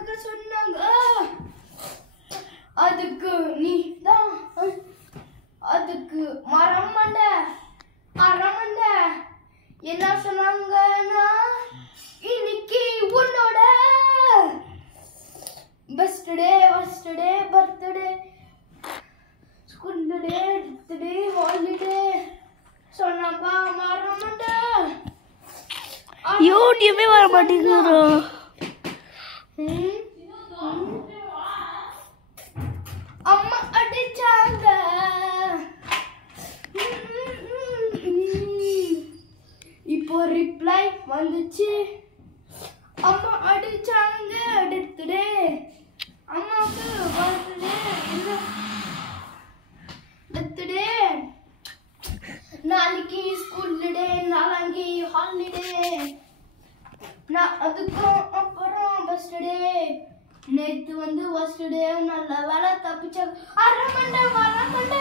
அழகா சொன்னாங்க. அதுக்கு நீ தான் அதுக்கு மரம் மண்ட அரமண்ட என்ன சொன்னாங்கன்னா இன்னைக்கு உன்னோட best day first day birthday school day day holiday சொன்னாப்பா மரம் மண்ட யூடியூபே வர மாட்டேங்குது. அம்மா அடிச்சாங்க. இப்போ ரிப்ளை வந்துச்சு. அம்மா அடிச்சாங்க அடுத்துடே அம்மாவுக்கு பர்த்டே பர்த்டே நாளைக்கு ஸ்கூல் டே நாளைக்கு ஹாலிடே நான் அதுக்கும் அப்புறம் ஃபர்ஸ்ட் டே நேத்து வந்து ஃபர்ஸ்ட் டே நல்ல வேலை தப்பிச்சாங்க. அரமண்டை வரமண்டை